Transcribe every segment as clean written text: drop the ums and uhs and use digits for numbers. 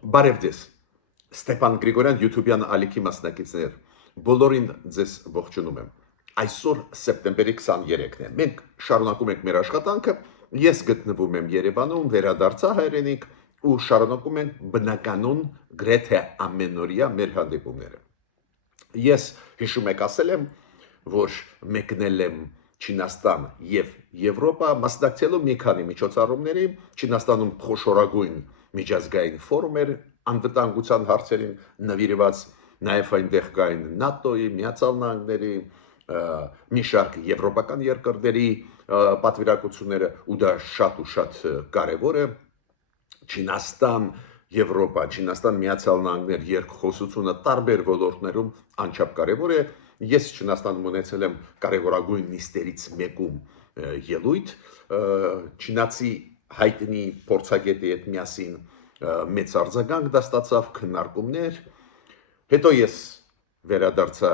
Բարև ձեզ, Ստեփան Գրիգորյան YouTube-յան ալիքի մասնակիցներ, բոլորին ձեզ ողջունում եմ։ Այսօր սեպտեմբերի 23-ն է։ Մենք շարունակում ենք մեր աշխատանքը։ Ես գտնվում եմ Երևանում, վերադարձա հայրենիք ու շարունակում ենք բնականon գրեթե ամենօրյա մեր հանդիպումները։ Ես հիշում եք ասել եմ, որ մեկնել եմ Չինաստան եւ Եվրոպա մասնակցելու մի քանի միջոցառումների, Չինաստանում խոշորագույն միջազգային ֆորում էր անվտանգության հարցերին նվիրված, նաև այնտեղ կային ՆԱՏՕ-ի, Միացյալ Նահանգների, մի շարք եվրոպական երկրների պատվիրակությունները ու դա շատ ու շատ կարևոր է։ Չինաստան, Եվրոպա, Չինաստան, Միացյալ Նահանգներ երկխոսությունը տարբեր ոլորտներում անչափ կարևոր է։ Ես Չինաստանում ունեցել եմ կարևորագույն նիստերից մեկում ելույթ, չինացի հայտնի փորձագետի հետ միասին մեծ արձագանք դա ստացավ, քննարկումներ։ Հետո ես վերադարձա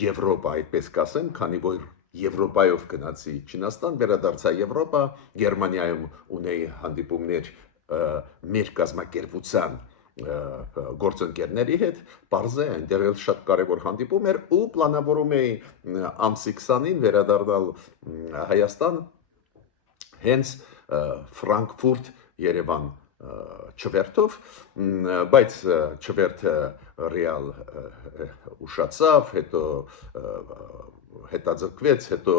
Եվրոպա, այդպես կասեմ, քանի որ Եվրոպայով գնացի Չինաստան, վերադարձա Եվրոպա, Գերմանիայում ունեի հանդիպումներ մեր կազմակերպության գործընկերների հետ, պարզ է, այնտեղ էլ շատ կարևոր հանդիպում էր ու պլանավորում էի ամսի 20-ին վերադառնալ Հայաստան, հենց Ֆրանկֆուրտ, Երևան չվերթով, բայց չվերթը ռեալ ուշացավ, հետո հետաձգվեց, հետո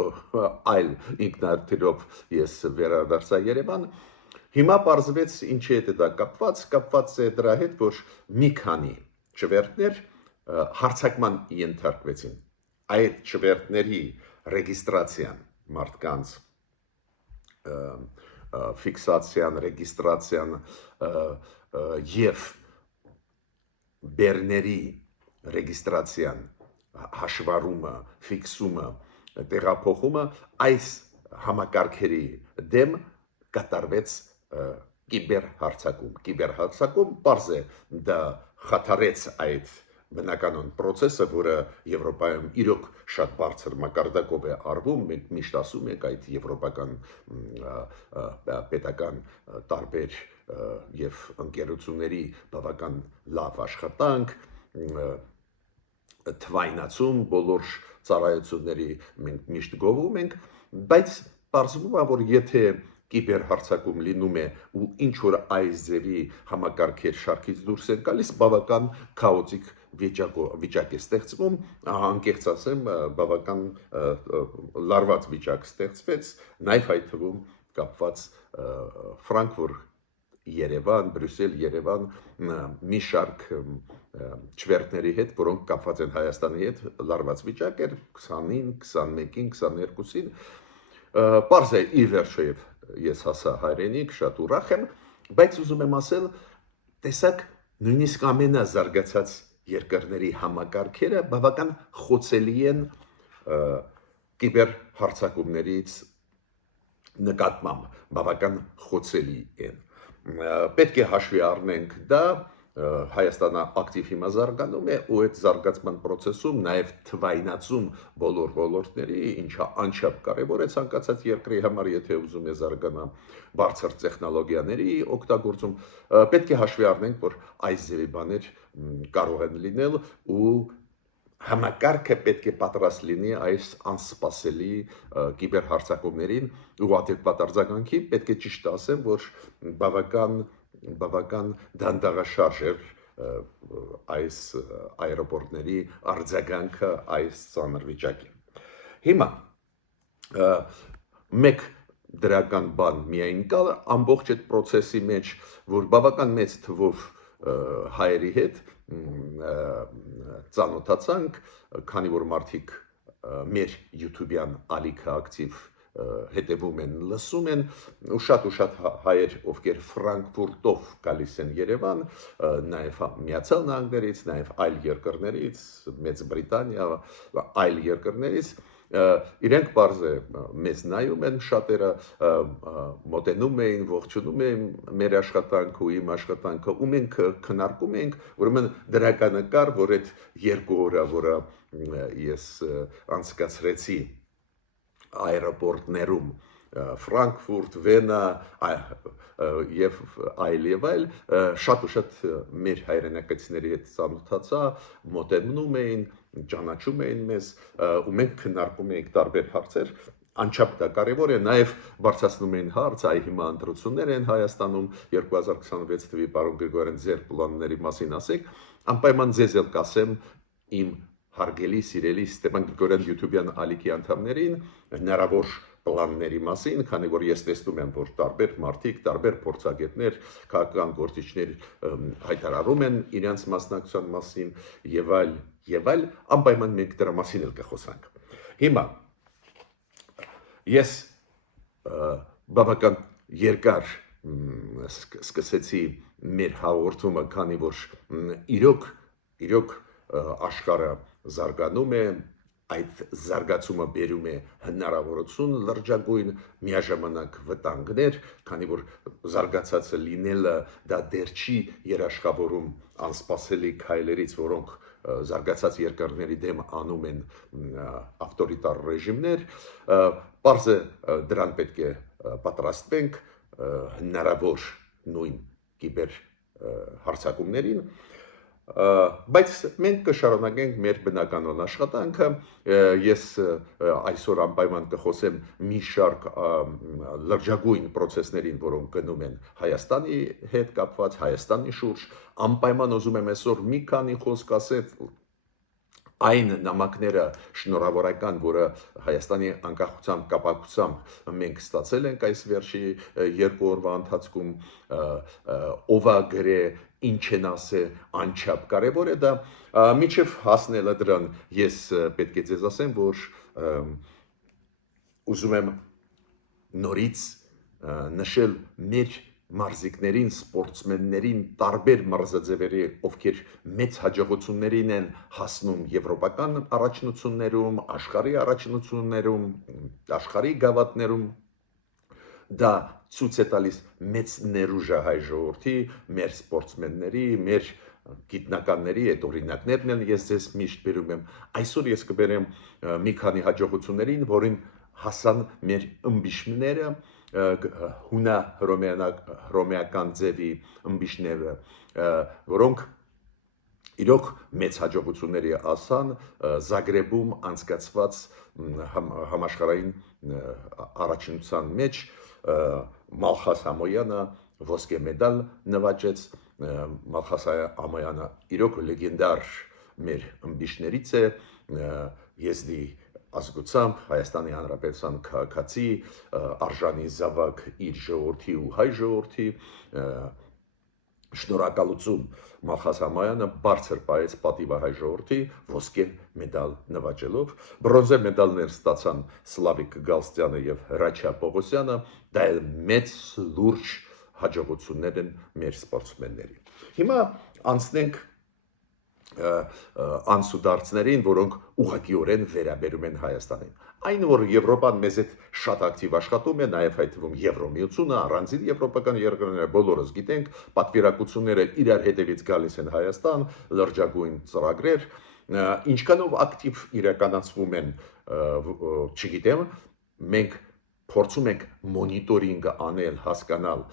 այլ ինքնաթիռով ես վերադարձա Երևան։ Հիմա պարզվեց ինչի հետ է դա կապված է դրա հետ, որ մի քանի չվերթներ հարցակման ենթարկվեցին։ Այդ չվերթների ռեգիստրացիան մարդկանց ֆիքսացիան, ռեգիստրացիան եւ բերների ռեգիստրացիան, հաշվառումը, ֆիքսումը, տեղափոխումը այս համակարգերի դեմ կատարվեց կիբերհարձակում, պարզ է, դա խաթարեց այդ բնականon process-ը, որը Եվրոպայում իրոք շատ բարձր մակարդակով է արվում, մենք միշտ ասում ենք այդ եվրոպական պետական տարբեր եւ ընկերությունների բավական լավ աշխատանք, թվայնացում, բոլոր ծառայությունների մենք միշտ գովում ենք, բայց պարզվում է, որ եթե կիբերհարձակում լինում է ու ինչ որ այս ձևի համակարգեր շարքից դուրս են գալիս, բավական քաոտիկ վիճակ է ստեղծվում, անկեղծ ասեմ, բավական լարված վիճակ ստեղծվեց, նաև այդ թվում կապված Ֆրանկֆուրտ, Երևան, Բրյուսել, Երևան մի շարք չվերթների հետ, որոնք կապված են Հայաստանի հետ, լարված վիճակ էր 20-ին, 21-ին, 22-ին, պարզ է ի վերջո ես հասա հայրենիք, շատ ուրախ եմ, բայց ուզում եմ ասել, տեսակ նույնիսկ ամենազարգացած երկրների համակարգերը բավական խոցելի են կիբերհարձակումներից նկատմամբ, բավական խոցելի են։ Պետք է հաշվի առնենք դա, Հայաստանը ակտիվ հիմա զարգանում է ու այդ զարգացման process-ում նաև թվայնացում բոլոր ոլորտների, ինչը անչափ կարևոր է ցանկացած երկրի համար, եթե ուզում է զարգանա բարձր տեխնոլոգիաների օգտագործում, պետք է հաշվի առնենք, որ այս ձևի բաներ կարող են լինել ու համակարգը պետք է պատրաստ լինի այս անսպասելի կիբերհարձակումներին ու adekvat արձագանքի, պետք է ճիշտ ասեմ, որ բավական դանդաղաշարժ էր այս аэропորտների արձագանքը այս ծանր վիճակին։ Հիմա մեկ դրական բան միայն կա ամբողջ այդ process-ի մեջ, որ բավական մեծ թվով հայերի հետ ծանոթացանք, քանի որ մարդիկ մեր YouTube-յան ալիքը ակտիվ հետևում են, լսում են, ու շատ հայեր, ովքեր Ֆրանկֆուրտով գալիս են Երևան, նաև Միացյալ Նահանգներից, նաև այլ երկրներից, Մեծ Բրիտանիա, այլ երկրներից, իրենք պարզ է մեզ նայում են շատերը, մոտենում էին, ողջունում էին մեր աշխատանքը ու իմ աշխատանքը, ու մենք քննարկում ենք, ուրեմն դրականկար, որ այդ 2 օրը, որը ես անցկացրեցի aeroportներում Ֆրանկֆուրտ, Վենա եւ այլ շատ ու շատ մեր հայրենակիցների հետ ծանոթացա, մոտենում էին, ճանաչում էին մեզ ու մենք քննարկում էինք տարբեր հարցեր, անչափ դա կարևոր է, նաև բարձրացնում էին հարց, այ հիմա ընտրություններ են Հայաստանում 2026 թվականի պարոն Գրիգորյան ձեր պլանների մասին ասեք, անպայման ձեզ էլ կասեմ իմ հարգելի սիրելի Ստեփան Գրիգորյան YouTube-յան ալիքի անդամներին հնարավոր պլանների մասին, քանի որ ես տեսնում եմ, որ տարբեր մարդիկ, տարբեր փորձագետներ, քաղաքական գործիչներ հայտարարում են իրենց մասնակցության մասին եւ այլ, անպայման մենք դրա մասին էլ կխոսանք։ Հիմա ես բավական երկար սկսեցի մեր հաղորդումը, քանի որ իրոք աշխարհը զարգանում է, այդ զարգացումը բերում է հնարավորություն լրջագույն, միաժամանակ վտանգներ, քանի որ զարգացածը լինելը դա դեռ չի երաշխավորում անսպասելի քայլերից, որոնք զարգացած երկրների դեմ անում են ավտորիտար ռեժիմներ, պարզ է դրան պետք է պատրաստվենք հնարավոր նույն կիբեր հարձակումներին, բայց մենք կշարունակենք մեր բնականոն աշխատանքը, ես այսօր անպայման կխոսեմ մի շարք լրջագույն պրոցեսներին, որոնք գնում են Հայաստանի հետ կապված, Հայաստանի շուրջ, անպայման ուզում եմ այսօր մի քանի խոսք ասել այն նամակները շնորհավորական, որը Հայաստանի անկախության կապակցությամբ մենք ստացել ենք այս վերջի 2 օրվա ընթացքում, ով է գրե, ինչ են ասել, անչափ կարևոր է դա, մինչև հասնելը դրան ես պետք է ձեզ ասեմ, որ ուզում եմ նորից նշել մեր մարզիկներին, սպորտսմեններին, տարբեր մարզաձևերի, ովքեր մեծ հաջողություններին են հասնում եվրոպական առաջնություններում, աշխարհի առաջնություններում, աշխարհի գավաթներում, դա ցույց է տալիս մեծ ներուժ է հայ ժողովրդի, մեր սպորտսմենների, մեր գիտնականների այդ օրինակներն են ես ձեզ միշտ բերում եմ, այսօր ես կբերեմ մի քանի հաջողություններին, որին հասան մեր ըմբիշները, հունա-հռոմեական ձևի ըմբիշները, որոնք իրոք մեծ հաջողությունների ասան Զագրեբում անցկացված համաշխարհային առաջնության մեջ Մալխաս Ամոյանը ոսկե մեդալ նվաճեց, Մալխաս Ամոյանը իրոք լեգենդար մեր ըմբիշներից է, եզդի ազգությամբ Հայաստանի Հանրապետության քաղաքացի, արժանի զավակ իր ժողովրդի ու հայ ժողովրդի, շնորհակալություն Մալխաս Ամոյանը բարձր պահեց պատիվը հայ ժողովրդի ոսկե մեդալ նվաճելով, բրոնզե մեդալներ ստացան Սլավիկ Գալստյանը եւ Հրաչյա Պողոսյանը, դա էլ մեծ լուրջ հաջողություններ են մեր սպորտսմենների։ Հիմա անցնենք անսուդարձներին, որոնք ուղղակիորեն վերաբերում են Հայաստանին։ Այն, որ Եվրոպան մեզ հետ շատ ակտիվ աշխատում է, նաև այդ թվում Եվրոմիությունը, առանձին եվրոպական երկրները, բոլորս գիտենք, պատվիրակությունները իրար հետևից գալիս են Հայաստան, լրջագույն ծրագրեր, ինչքանով ակտիվ իրականացվում են, չգիտեմ, մենք փորձում ենք մոնիտորինգ անել, հասկանալ,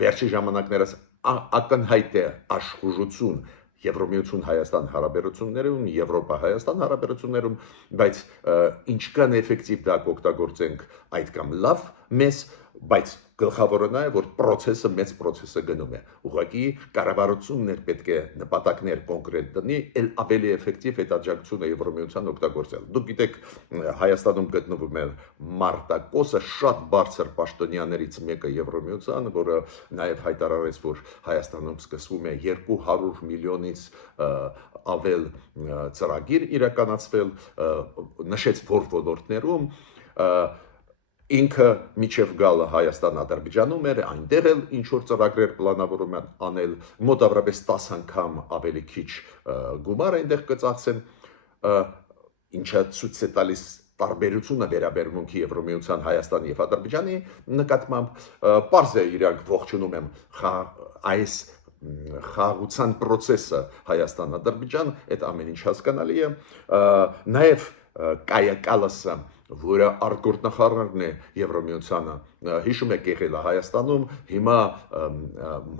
վերջի ժամանակներս ակնհայտ է աշխուժություն Եվրոմիություն Հայաստան հարաբերություններում, Եվրոպա-Հայաստան հարաբերություններում, բայց ինչքան էֆեկտիվ դա կօգտագործենք այդ կամ լավ մեզ, բայց գլխավորը նա է, որ process-ը մեծ process-ը գնում է։ Ուղղակի կառավարություններ պետք է նպատակներ կոնկրետ դնի, ել ավելի էֆեկտիվ այդ աջակցությունը Եվրոմիության օգտագործել։ Դուք գիտեք, Հայաստանում գտնվում է Մարտակոսը, շատ բարձր պաշտոնյաներից մեկը Եվրոմիության, որը նաև հայտարարեց, որ Հայաստանում սկսվում է 200 միլիոնից ավել ծրագիր իրականացվել, նշեց, որ ոլորտներում ինքը միջև գալը Հայաստան Ադրբեջանում էր, այնտեղ էլ ինչ-որ ծրագրեր պլանավորում են անել, մոտավորապես 10 անգամ ավելի քիչ գումար այնտեղ կծախսեն, ինչը ցույց է տալիս տարբերությունը վերաբերմունքի Եվրոմիության Հայաստան եւ Ադրբեջանի նկատմամբ, պարզ է իրանք ողջունում են այս խաղաղության process-ը Հայաստան-Ադրբեջան, այդ ամեն ինչ հասկանալի է, նաև կայակալսը որը արտգործնախարարն է Եվրոմիությանը, հիշում եք եղել է Հայաստանում, հիմա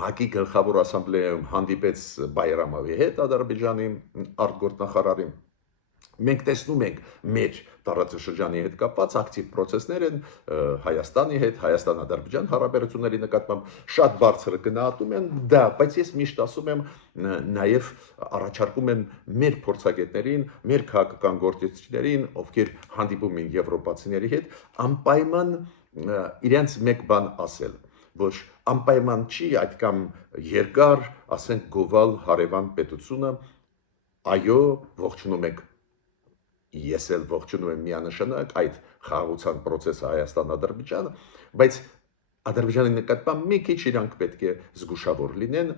ՄԱԿ-ի գլխավոր ասամբլեայում հանդիպեց Բայրամովի հետ Ադրբեջանի արտգործնախարարի։ Մենք տեսնում ենք մեր տարածաշրջանի հետ կապված ակտիվ process-ներ են Հայաստանի հետ, Հայաստան-Ադրբեջան հարաբերությունների նկատմամբ շատ բարձր գնահատում են դա, բայց ես միշտ ասում եմ նաև առաջարկում եմ մեր փորձագետներին, մեր քաղաքական գործիչներին, ովքեր հանդիպում են եվրոպացիների հետ, անպայման իրենց մեկ բան ասել, ոչ անպայման չի այդքան երկար, ասենք գովալ հարևան պետությունը, այո, ողջունում եք Ես էլ ողջունում եմ միանշանակ այդ խաղաղության process-ը Հայաստան-Ադրբեջանը, բայց Ադրբեջանի նկատմամբ մի քիչ իրանք պետք է զգուշավոր լինեն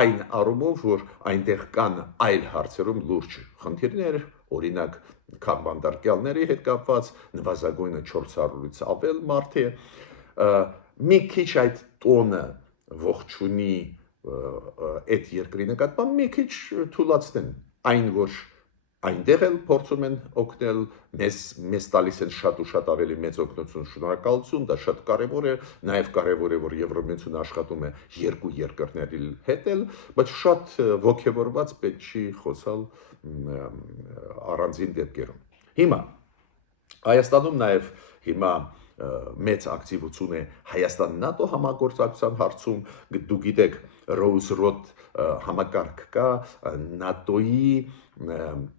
այն առումով, որ այնտեղ կան այլ հարցերում լուրջ խնդիրներ, օրինակ քաղբանդարկյալների հետ կապված, նվազագույնը 400-ից ավել մարդ է, մի քիչ այդ տոնը ողջունի այդ երկրի նկատմամբ մի քիչ թուլացնեն, այն որ այնտեղ էլ փորձում են օգնել, մեզ տալիս են շատ ու շատ ավելի մեծ օգնություն, շնորհակալություն, դա շատ կարևոր է, նաև կարևոր է, որ Եվրոմիությունը աշխատում է երկու երկրների հետ էլ, բայց շատ ոգևորված պետք չի խոսալ առանձին դեպքերում։ Հիմա Հայաստանում նաև հիմա մեծ ակտիվություն է Հայաստան-ՆԱՏՕ համագործակցության հարցում, դուք գիտեք, Rose-Road համակարգ կա ՆԱՏՕ-ի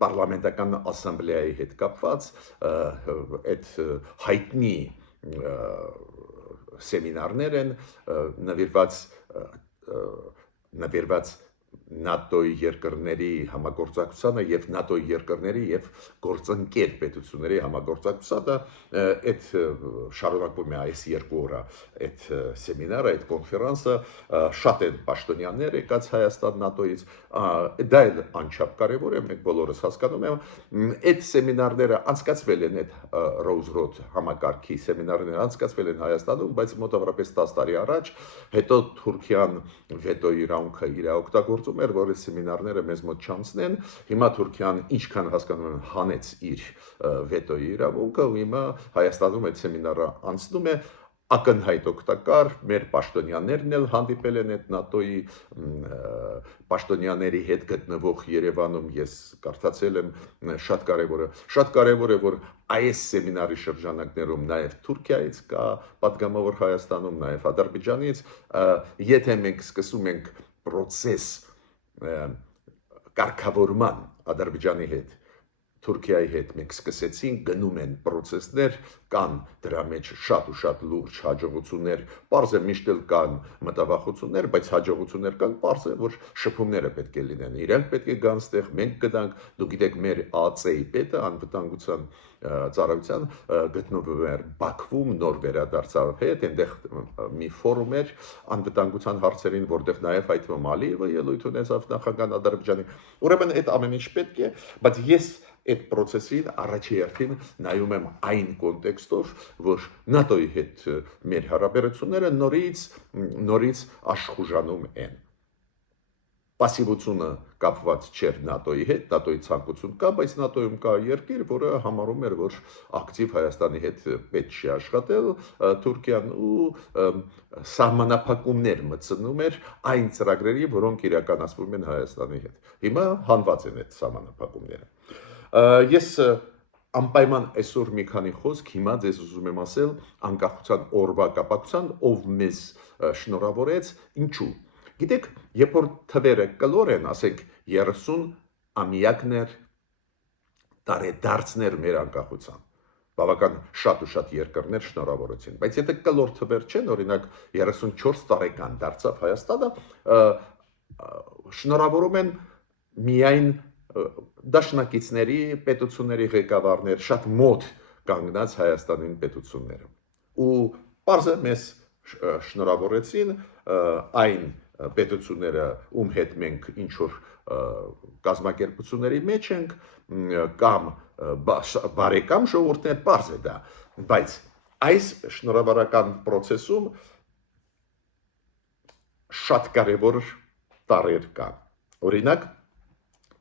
պարլամենտական ասամբլեայի հետ կապված այդ հայտնի սեմինարներ են նվիրված ՆԱՏՕ-ի երկրների համագործակցությանը եւ ՆԱՏՕ-ի երկրների եւ գործընկեր պետությունների համագործակցությանը այդ շարունակվում է այս 2 օրը այդ սեմինարը, այդ կոնֆերանսը շատ են պաշտոնյաներ եկած Հայաստան ՆԱՏՕ-ից, դա էլ անչափ կարևոր է, մենք բոլորս հասկանում ենք, այդ սեմինարները անցկացվել են այդ Rose-Road համակարգի սեմինարները անցկացվել են Հայաստանում, բայց մոտավորապես 10 տարի առաջ, հետո Թուրքիան վետոյի իրավունքը իր օգտագործում էր, որ այս սեմինարները մեզ մոտ չանցնեն, հիմա Թուրքիան ինչքան հասկանում եմ հանեց իր վետոյի իրավունքը, ու հիմա Հայաստանում այդ սեմինարը անցնում է ակնհայտ օգտակար, մեր պաշտոնյաներն էլ հանդիպել են այդ ՆԱՏՕ-ի պաշտոնյաների հետ գտնվող Երևանում, ես կարդացել եմ, շատ կարևոր է, որ այս սեմինարի շրջանակներում նաև Թուրքիայից կա պատգամավոր Հայաստանում, նաև Ադրբեջանից, եթե մենք սկսում ենք process կարգավորման Ադրբեջանի հետ, Թուրքիայի հետ մենք սկսեցինք, գնում են process-ներ, կան դրա մեջ շատ ու շատ լուրջ հաջողություններ, պարզ է միշտ էլ կան մտավախություններ, բայց հաջողություններ կան, պարզ է, որ շփումները պետք է լինեն, իրենք պետք է գան ստեղ, մենք գտանք, դուք գիտեք, մեր ԱԱՑ-ի պետը անվտանգության ծառայության գտնվում էր Բաքվում, նոր վերադարձավ հետ, այնտեղ մի ֆորում էր անվտանգության հարցերին, որտեղ նաև հայտնվում Ալիևը ելույթ ունեցավ նախագահ Ադրբեջանի, ուրեմն այդ ամեն ինչ պետք է, բայց ես այդ process-ին առաջերտին նայում եմ այն կոնտեքստով, որ ՆԱՏՕ-ի հետ մեր հարաբերությունները նորից աշխուժանում են։ Պասիվությունը կապված չէր ՆԱՏՕ-ի հետ, ՆԱՏՕ-ի ցանկություն կա, բայց ՆԱՏՕ-ում կա երկիր, որը համարում էր, որ ակտիվ Հայաստանի հետ պետք չի աշխատել, Թուրքիան ու սահմանափակումներ մտցնում էր այն ծրագրերի, որոնք իրականացվում են Հայաստանի հետ։ Հիմա հանված են այդ սահմանափակումները։ Ես անպայման այսօր մի քանի խոսք հիմա ձեզ ուզում եմ ասել անկախության օրվա կապակցությամբ, ով մեզ շնորհավորեց, ինչու։ Գիտեք, երբ որ թվերը կլոր են, ասենք 30 ամյակներ, տարեդարձներ մեր անկախության, բավական շատ ու շատ երկրներ շնորհավորեցին, բայց եթե կլոր թվեր չեն, օրինակ 34 տարեկան դարձավ Հայաստանը, շնորհավորում են միայն դաշնակիցների, պետությունների ղեկավարներ, շատ մոտ կանգնած Հայաստանին պետությունները։ Ու պարզը մեզ շնորհավորեցին այն պետությունները, ում հետ մենք ինչ-որ կազմակերպությունների մեջ ենք, կամ բարեկամ ժողովուրդներ, պարզ է դա, բայց այս շնորհավորական process-ում շատ կարևոր տարրեր կան։ Օրինակ,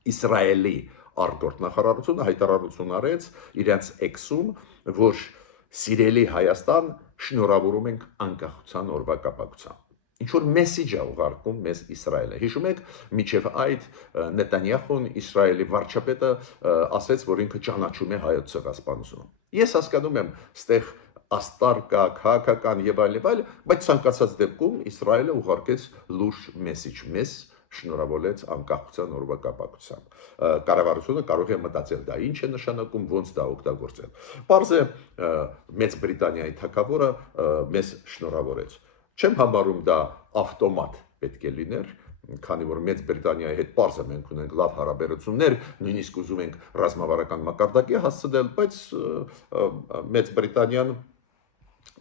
Իսրայելի արտգործ նախարարությունը հայտարարություն արեց իրենց էքսում, որ սիրելի Հայաստան շնորհավորում ենք անկախության օրվա կապակցությամբ։ Ինչ որ մեսիջ է ուղարկում մեզ Իսրայելը։ Հիշում եք, միջև այդ Նետանյախուն Իսրայելի վարչապետը ասեց, որ ինքը ճանաչում է հայոց ցեղասպանությունը։ Ես հասկանում եմ, ստեղ աստար կա, քաղաքական եւ այլ, բայց ցանկացած դեպքում Իսրայելը ուղարկեց լուրջ մեսիջ մեզ, շնորհավորեց անկախության օրվա կապակցությամբ։ Կառավարությունը կարող է մտածել դա ինչ է նշանակում, ոնց դա օգտագործել։ Պարզ է Մեծ Բրիտանիայի թագավորը մեզ շնորհավորեց։ Չեմ համարում դա ավտոմատ պետք է լիներ, քանի որ Մեծ Բրիտանիայի հետ պարզ է մենք ունենք լավ հարաբերություններ, նույնիսկ ուզում ենք ռազմավարական մակարդակի հասցնել, բայց Մեծ Բրիտանիան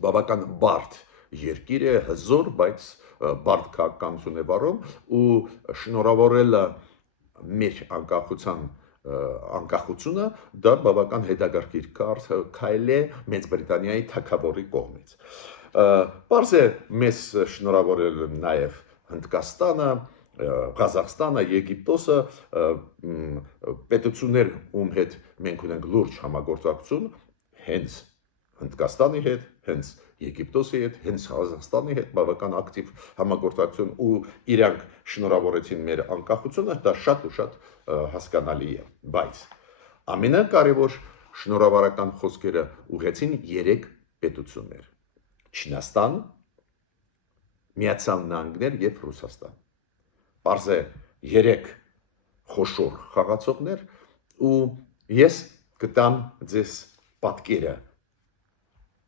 բավական բարդ երկիր է, հզոր, բայց բարդ քաղաքականություն է վարում ու շնորհավորելը մեր անկախությունը դա բավական հետաքրքիր քայլ է Մեծ Բրիտանիայի թագավորի կողմից։ Պարզ է մեզ շնորհավորել նաև Հնդկաստանը, Ղազախստանը, Եգիպտոսը, պետություններ, ում հետ մենք ունենք լուրջ համագործակցություն, հենց Հնդկաստանի հետ, հենց Եգիպտոսի հետ, հենց Ղազախստանի հետ բավական ակտիվ համագործակցություն ու իրանք շնորհավորեցին մեր անկախությունը, դա շատ ու շատ հասկանալի է, բայց ամենակարևոր շնորհավորական խոսքերը ուղղեցին 3 պետություններ. Չինաստան, Միացյալ Նահանգներ եւ Ռուսաստան։ Պարզ է 3 խոշոր խաղացողներ ու ես կտամ ձեզ պատկերը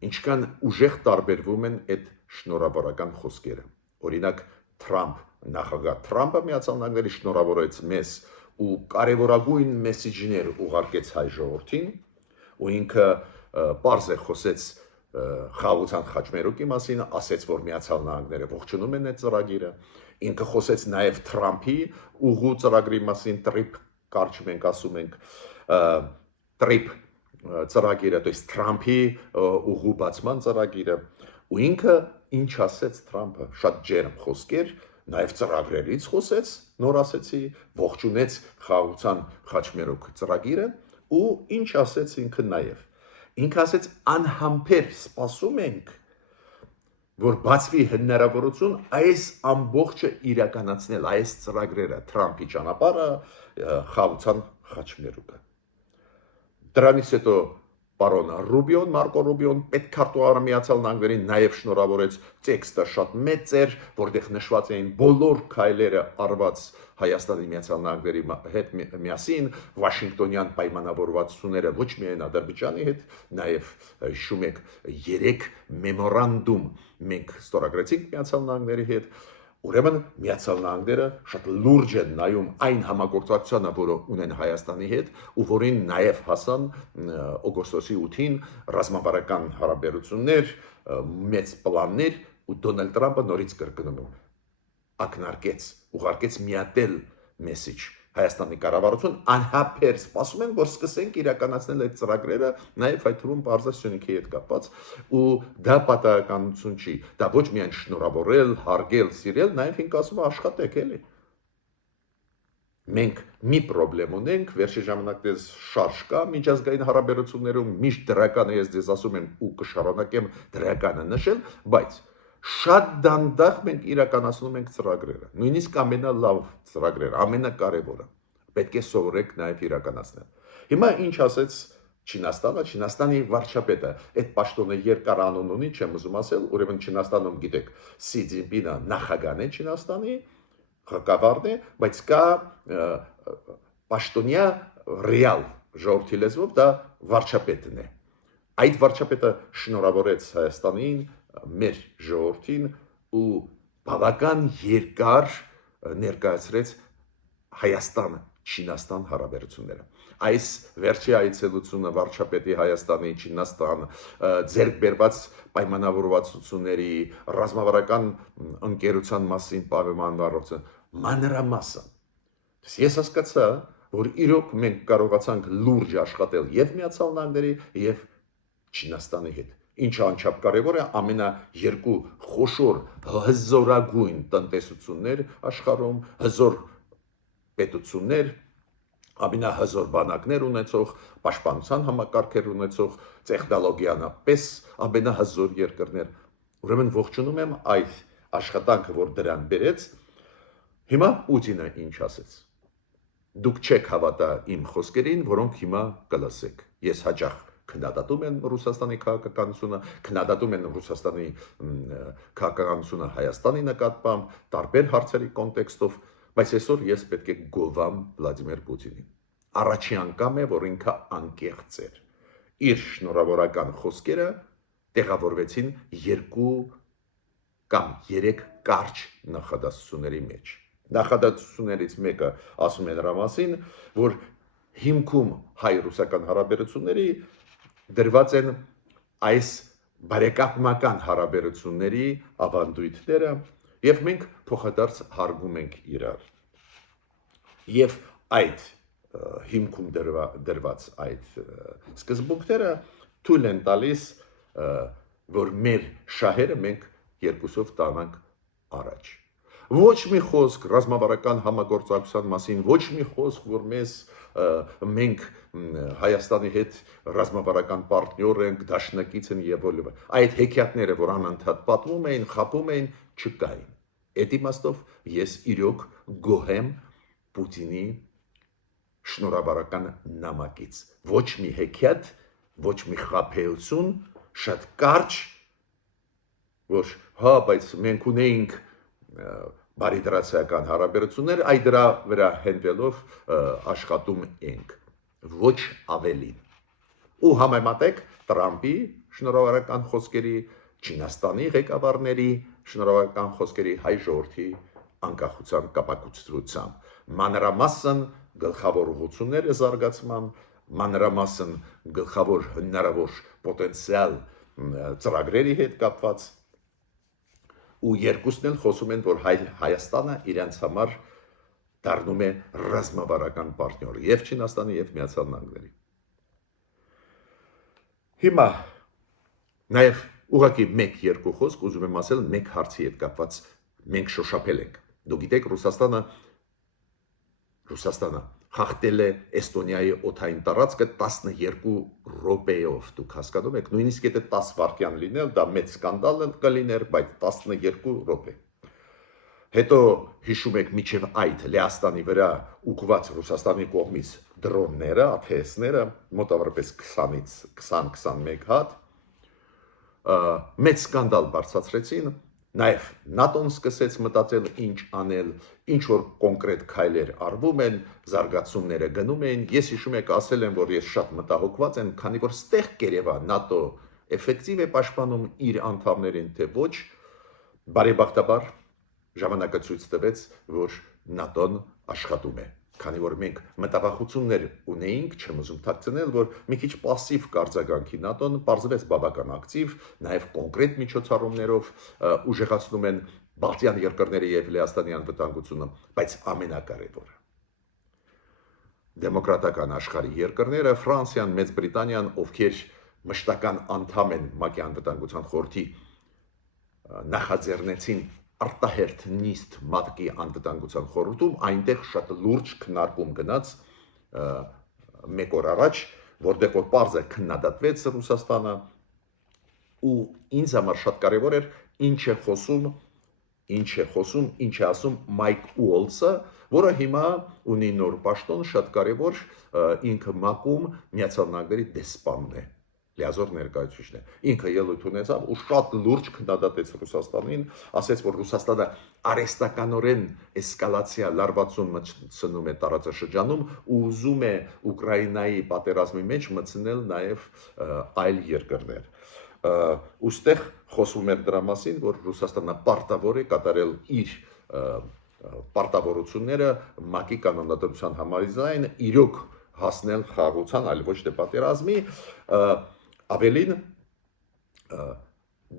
ինչքան ուժեղ տարբերվում են այդ շնորհավորական խոսքերը։ Օրինակ նախագահ Թրամփը Միացյալ Նահանգների շնորհավորեց մեզ ու կարևորագույն մեսիջներ ուղարկեց հայ ժողովրդին ու ինքը պարզ է խոսեց խաղաղության խաչմերուկի մասին, ասեց, որ Միացյալ Նահանգները ողջունում են այդ ծրագիրը, ինքը խոսեց նաև Թրամփի ուղու ծրագրի մասին, TRIP կարճ մենք ասում ենք, TRIP ծրագիրը, то есть Թրամփի ուղու բացման ծրագիրը, ու ինքը ինչ ասեց Թրամփը, շատ ջերմ խոսքեր, նաև ծրագրերից խոսեց, նոր ասեցի, ողջունեց խաղաղության խաչմերուկ ծրագիրը ու ինչ ասեց ինքը նաև Ինքը ասեց անհամբեր սպասում ենք, որ բացվի հնարավորություն այս ամբողջը իրականացնել, այս ծրագրերը, Թրամփի ճանապարհը, խաղաղության խաչմերուկը։ Դրանից հետո պարոն Ռուբիոն, Մարկո Ռուբիոն պետքարտուղարը Միացյալ Նահանգներին նաև շնորհավորեց տեքստը շատ մեծ էր, որտեղ նշված էին բոլոր քայլերը արված Հայաստանի Միացյալ Նահանգների հետ միասին, Վաշինգտոնյան պայմանավորվածությունները ոչ միայն Ադրբեջանի հետ, նաև հիշում եք 3 մեմորանդում մենք ստորագրեցինք Միացյալ Նահանգների հետ, ուրեմն Միացյալ Նահանգները շատ լուրջ են նայում այն համագործակցությանը, որը ունեն Հայաստանի հետ, ու որին նաև հասան օգոստոսի 8-ին ռազմավարական հարաբերություններ, մեծ պլաններ, ու Դոնալդ Թրամփը նորից կրկնում ակնարկեց, ուղարկեց միատել մեսիջ Հայաստանի կառավարություն անհապեր սպասում են, որ սկսենք իրականացնել այդ ծրագրերը, նաև այդ թվում բարձր Սյունիքի հետ կապված, ու դա պատահականություն չի, դա ոչ միայն շնորհավորել, հարգել, սիրել, նաև ինք ասում է աշխատեք էլի։ Մենք մի պրոբլեմ ունենք, վերջի ժամանակներս շարժ կա միջազգային հարաբերություններում, միշտ դրական է ես ձեզ ասում եմ ու կշարունակեմ դրականը նշել, բայց շատ դանդաղ մենք իրականացնում ենք ծրագրերը, նույնիսկ ամենալավ ծրագրերը, ամենակարևորը, պետք է սովորեք նաև իրականացնել։ Հիմա ինչ ասեց Չինաստանը, Չինաստանի վարչապետը, այդ պաշտոնը երկար անուն ունի, չեմ ուզում ասել, ուրեմն Չինաստանում գիտեք, Սի Ցզինպինը նախագահն է Չինաստանի, ղեկավարն է, բայց կա պաշտոնյա ռեալ ժողովրդի լեզվով դա վարչապետն է։ Այդ վարչապետը շնորհավորեց Հայաստանին, մեր ժողովրդին ու բավական երկար ներկայացրեց Հայաստան-Չինաստան հարաբերությունները։ Այս վերջի այցելությունը վարչապետի Հայաստանի, Չինաստան, ձեռք բերված պայմանավորվածությունների, ռազմավարական ընկերության մասին պայմանավորվածություն մանրամասն։ Ես հասկացա, որ իրոք մենք կարողացանք լուրջ աշխատել եւ Միացյալ Նահանգների եւ Չինաստանի հետ։ Ինչը անչափ կարևոր է, ամենաերկու խոշոր հզորագույն տնտեսություններ աշխարհում, հզոր պետություններ, ամենահզոր բանակներ ունեցող, պաշտպանության համակարգեր ունեցող, տեխնոլոգիանապես ամենահզոր երկրներ։ Ուրեմն ողջունում եմ այդ աշխատանքը, որ դրան բերեց։ Հիմա Պուտինը ինչ ասեց։ Դուք չեք հավատա իմ խոսքերին, որոնք հիմա կլսեք։ Ես հաճախ քննադատում եմ Ռուսաստանի քաղաքականությունը, քննադատում եմ Ռուսաստանի քաղաքականությունը Հայաստանի նկատմամբ, տարբեր հարցերի կոնտեքստով, բայց այսօր ես պետք է գովամ Վլադիմիր Պուտինին։ Առաջի անգամ է, որ ինքը անկեղծ էր։ Իր շնորհավորական խոսքերը տեղավորվեցին 2 կամ 3 կարճ նախադասությունների մեջ։ Նախադասություններից մեկը ասում է նրա մասին, որ հիմքում հայ-ռուսական հարաբերությունների դրված են այս բարեկամական հարաբերությունների ավանդույթները, եւ մենք փոխադարձ հարգում ենք իրար։ Եվ այդ հիմքում դրված այդ սկզբունքները թույլ են տալիս, որ մեր շահերը մենք երկուսով տանանք առաջ։ Ոչ մի խոսք ռազմավարական համագործակցության մասին, ոչ մի խոսք, որ մենք Հայաստանի հետ ռազմավարական պարտնյոր ենք, դաշնակից են եւ այլն։ Այդ հեքիաթները, որ անընդհատ պատմում էին, խաբում էին, չկային։ Այդ իմաստով ես իրոք գոհ եմ Պուտինի շնորհավորական նամակից։ Ոչ մի հեքիաթ, ոչ մի խաբեություն, շատ կարճ, որ հա, բայց մենք ունեինք բարիդրացիական հարաբերություններ, այ դրա վրա հենվելով աշխատում ենք, ոչ ավելին։ Ու համեմատեք Տրամպի շնորհավորական խոսքերի, Չինաստանի ղեկավարների շնորհավորական խոսքերի, հայ ժողովրդի անկախության կապակցությամբ, մանրամասն գլխավոր ուղղությունները զարգացման, մանրամասն գլխավոր հնարավոր պոտենցիալ ծրագրերի հետ կապված, ու երկուսն էլ խոսում են, որ Հայաստանը իրենց համար դառնում է ռազմավարական պարտնյոր եւ Չինաստանի եւ Միացյալ Նահանգների։ Հիմա նաեւ ուղղակի 1-2 խոսք ուզում եմ ասել մեկ հարցի հետ կապված, մենք շոշափել ենք։ Դուք գիտեք, Ռուսաստանը խախտել է Էստոնիայի օդային տարածքը 12 րոպեով, դուք հասկանում եք, նույնիսկ եթե 10 վայրկյան լինել, դա մեծ սկանդալ կլիներ, բայց 12 րոպե։ Հետո հիշում եք միջև այդ Լեհաստանի վրա ուղղված Ռուսաստանի կողմից դրոնները, ԱԹՍ-ները, մոտավորապես 20-ից 20-21 հատ, մեծ սկանդալ բարձրացրեցին, նաև ՆԱՏՕ-ն սկսեց մտածել ինչ անել, ինչ որ կոնկրետ քայլեր արվում են, զարգացումները գնում են։ Ես հիշում եք ասել եմ, որ ես շատ մտահոգված եմ, քանի որ ստեղ կերևա ՆԱՏՕ էֆեկտիվ է պաշտպանում իր անդամներին, թե ոչ, բարեբախտաբար ժամանակը ցույց տվեց, որ ՆԱՏՕ-ն աշխատում է։ Քանի որ մենք մտավախություններ ունեինք, չեմ ուզում թաքցնել, որ մի քիչ пассив կարձագանքի ՆԱՏՕ-ն պարզվեց բավական ակտիվ, նաև կոնկրետ միջոցառումներով ուժեղացնում են Բալտյան երկրների եւ Լեհաստանի անվտանգությունը, բայց ամենակարևորը դեմոկրատական աշխարհի երկրները, Ֆրանսիան, Մեծ Բրիտանիան, ովքեր մշտական անդամ են ՄԱԿ-ի անվտանգության խորհրդի, նախաձեռնեցին արտահերթ նիստ ՄԱԿ-ի անվտանգության խորհրդում, այնտեղ շատ լուրջ քննարկում գնաց մեկ օր առաջ, որտեղ որ պարզը քննադատվեց Ռուսաստանը, ու ինձ համար շատ կարևոր էր ինչ է ասում Մայք Ուոլսը, որը հիմա ունի նոր պաշտոն, շատ կարևոր, ինքը ՄԱԿ-ում Միացյալ Նահանգների դեսպանն է, լիազոր ներկայացուցիչն է։ Ինքը ելույթ ունեցավ ու շատ լուրջ քննադատեց Ռուսաստանին, ասեց, որ Ռուսաստանը արհեստականորեն էսկալացիա լարվածություն մտցնում է տարածաշրջանում ու ուզում է Ուկրաինայի պատերազմի մեջ մտցնել նաև այլ երկրներ։ Ուստեղ խոսվում էր դրա մասին, որ Ռուսաստանը պարտավոր է կատարել իր պարտավորությունները ՄԱԿ-ի կանոնադրության համաձայն, իրոք հասնել խաղաղության, այլ ոչ թե պատերազմի, ավելին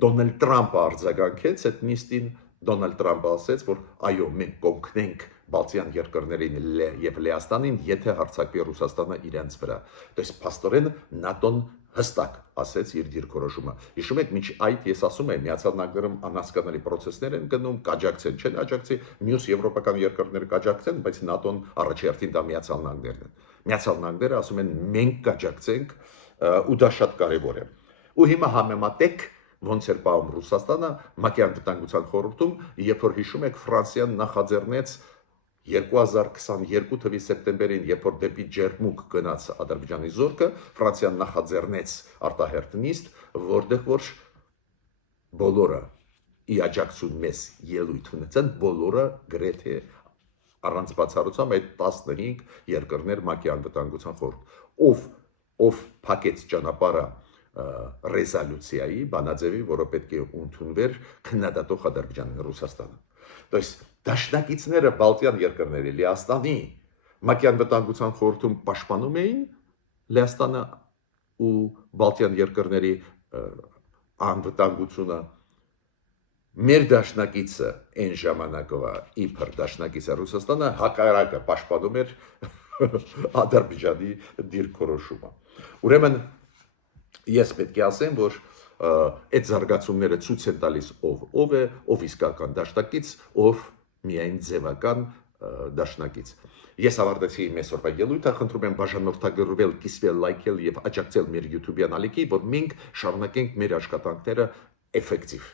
Դոնալդ Տրամպը արձագանքեց այդ նիստին, Դոնալդ Տրամպը ասեց, որ այո, մենք կօգնենք Բալտյան երկրներին եւ Լեհաստանին, եթե հարձակվի Ռուսաստանը իրենց վրա։ Դες փաստորեն ՆԱՏՕ-ն հստակ ասեց իր դիրքորոշումը։ Հիշում եք, մինչ այդ ես ասում եմ, Միացյալ Նահանգներում անհասկանալի process-ներ են գնում, կաջակցեն, չեն աջակցի, մյուս եվրոպական երկրները կաջակցեն, բայց ՆԱՏՕ-ն առաջերտին դա Միացյալ Նահանգներն են։ Միացյալ Նահանգները ասում են մենք կաջակցենք ու դա շատ կարևոր է։ Ու հիմա համեմատեք ոնց էր պահում Ռուսաստանը ՄԱԿ-ի անվտանգության խորհրդում, երբ որ հիշում եք Ֆրանսիան նախաձեռնեց 2022 թվականի սեպտեմբերին, երբ որ դեպի Ջերմուկ գնաց Ադրբեջանի զորքը, Ֆրանսիան նախաձեռնեց արտահերթ նիստ, որտեղ որ բոլորը ի աջակցություն մեզ ելույթ ունեցան, բոլորը գրեթե առանց բացառությամբ այդ 15 երկրներ ՄԱԿ-ի անվտանգության խորհուրդ, ով փակեց ճանապարհը ռեզոլյուցիայի, բանաձևի, որը պետք է ընդունվեր քննադատող Ադրբեջանին, Ռուսաստանը։ То есть դաշնակիցները Բալտյան երկրների, Լեհաստանի ՄԱԿ-ի անվտանգության խորհրդում պաշտպանում էին Լեհաստանը ու Բալտյան երկրների անվտանգությունը։ Մեր դաշնակիցը այն ժամանակվա իբր դաշնակիցը Ռուսաստանը հակառակը պաշտպանում էր Ադրբեջանի դիրքորոշումը։ Ուրեմն ես պետք է ասեմ, որ այդ զարգացումները ցույց են տալիս ով է, ով իսկական դաշնակից, ով միայն ձևական դաշնակից։ Ես ավարտեցի իմ այսօրվա ելույթը, խնդրում եմ բաժանորդագրվել, կիսվել, լայքել եւ աջակցել մեր YouTube-յան ալիքի, որ մենք շարունակենք մեր աշխատանքները էֆեկտիվ